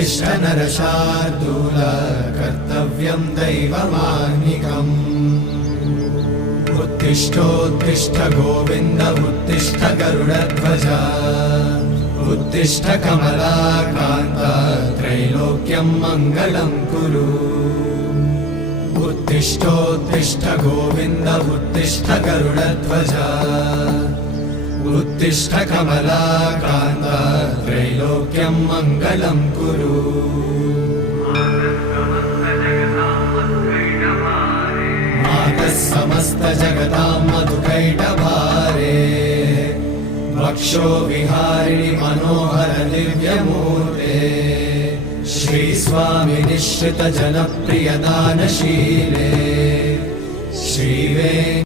उत्तिष्ठ नरशार्दूल कर्तव्यं दैवमाह्निकम् उत्तिष्ठोत्तिष्ठ गोविन्द उत्तिष्ठ गरुडध्वज उत्तिष्ठ कमलाकान्त त्रैलोक्यं मङ्गलं कुरु उत्तिष्ठोत्तिष्ठ गोविन्द उत्तिष्ठ गरुडध्वज उत्तिष्ठ कमलाकान्त त्रैलोक्यं मङ्गलं कुरु मातः समस्त जगतां मधुकैटभारे वक्षो विहारिणि मनोहर दिव्यमूर्ते श्रीस्वामि निश्रित जनप्रिय दानशीले श्रीवे